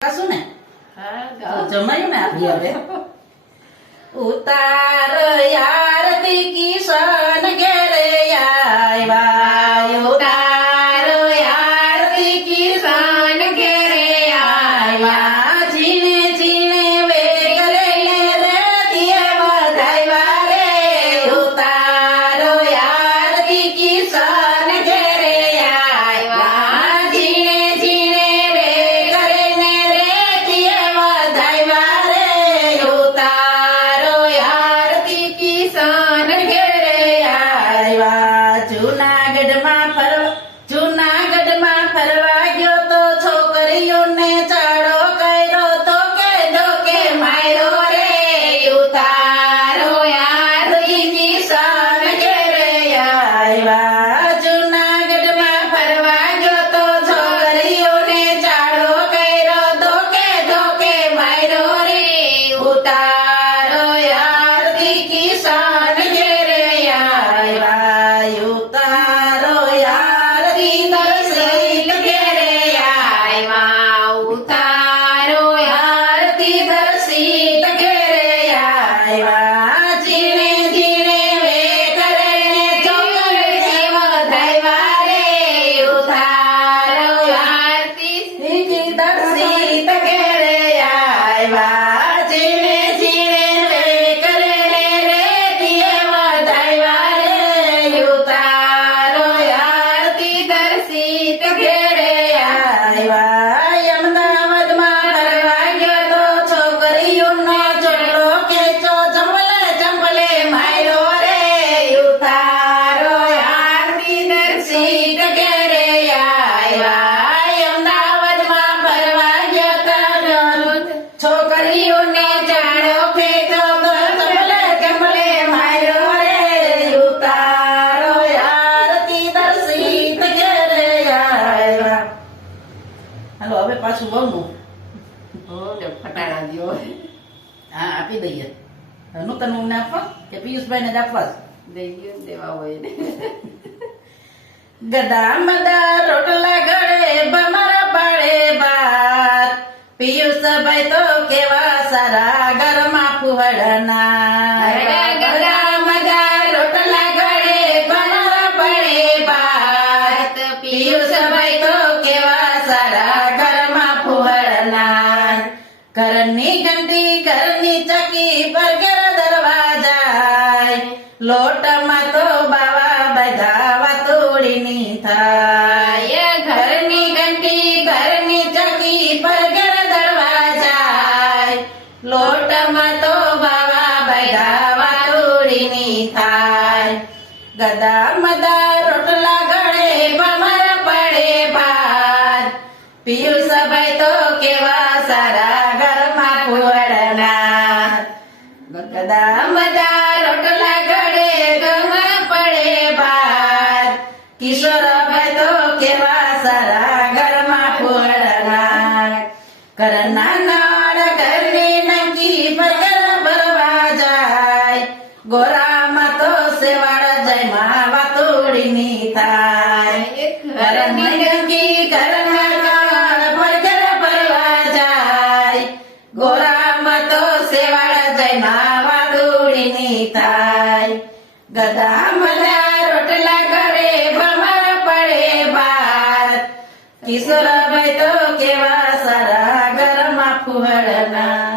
કશું ને હા જમાયું ને આપી હવે ઉતાર આરતી કિશન ઘેરે આવ્યા ઉતાર આરતી કિશન ઘેરે આવ્યા જીણે જીણે વે કરીને રેતીએ વધાવ્યા રે ઉતાર આરતી કિશન ઘેરે આવ્યા જીણે જીણે વે કરીને રેતીએ વધાવ્યા રે ઉતારો આરતી કિશન ઘેરે આવ્યા જૂનાગઢમાં ફરવા ગયો તો છોકરીઓને ચાડો કર્યો તો કે ધોકે માર્યો રે ઉતારો આરતી કિશન ઘેરે આવ્યા જૂનાગઢમાં ફરવા ગયો તો છોકરીઓને ચાડો કર્યો ધોકે ધોકે માર્યો રે ઉતારો આરતી કિશન ઘેરે આવ્યા ઉતારો આરતી દર્શિત ઘેરે આવ્યા ઉતારો આરતી દર્શિત ઘેરે આવ્યા જીણે જીણે વે કરીને ચોકડી વધાવ્યા રે ઉતારો આરતી દર્શિત ઘેરે આવ્યા જીણે જીણે વે કરીને રેતીએ વધાવ્યા રે ઉતારો આરતી દર્શિત ઘેરે આવ્યા અમદાવાદમાં ફરવા ગયો તો છોકરીઓનો ચોટલો ખેંચો ચંપલે માર્યો રે ઉતારો આરતી દર્શિત ઘેરે આવ્યા અમદાવાદમાં ફરવા ગયો તો છોકરીઓને ચાડો ખેંચો તો ચંપલે માર્યો રે ઉતારો આરતી દર્શિત ઘેરે આવ્યા હાલો હવે પાછું બહુ ફટાણા દ્યો હા આપી દઈએ નૂતન ને આપવા કે પિયુષભાઈ ને જ આપવા છે? દઈ ગયો ને દેવા હોય ને ગદા મદા રોટલા ઘડે બમરા પાડે બાત પિયુષભાઈ તો કેવા સારા ઘરમાં ફુહડના ગદા મદા રોટલા ઘડે બમરા પડે બાત પિયુષભાઈ તો કેવા સારા ઘરમાં ફુહડના ઘરની ઘંટી ઘરની ચકી પર ઘર દરવાજા લોટમાં તો બાવા બધા વાતુડીની થાય ઘરની ઘંટી ઘરની ચકી પર ઘર દરવાજા લોટમાં તો બાવા બધા વાતુડીની થાય ગદા મદા રોટલા ઘડે ભમર પડે ભાત પિયુષભાઈ તો કેવા સારા ઘરમાં ફુવડના ગદા મદા રોટલા ઘડે ભમર પડે ભાત કિશોરભાઈ તો કેવા સારા ઘરમાં ફુવડના ઘરના નાળ ઘરની નંકી પર ઘર ભરવા જાય ગોરામાં તો સેવાળ જયમાં વાતુડીની થાય ઘરની નંકી ઘરના નાળ પર ઘર ભરવા જાય ગોરામાં તો સેવાળ જયમાં વાતુડીની થાય ગદા મદા રોટલા ઘરે ભમર પડે ભાત કિશોરભાઈ તો કેવા સારા ઘરમાં ફુહડના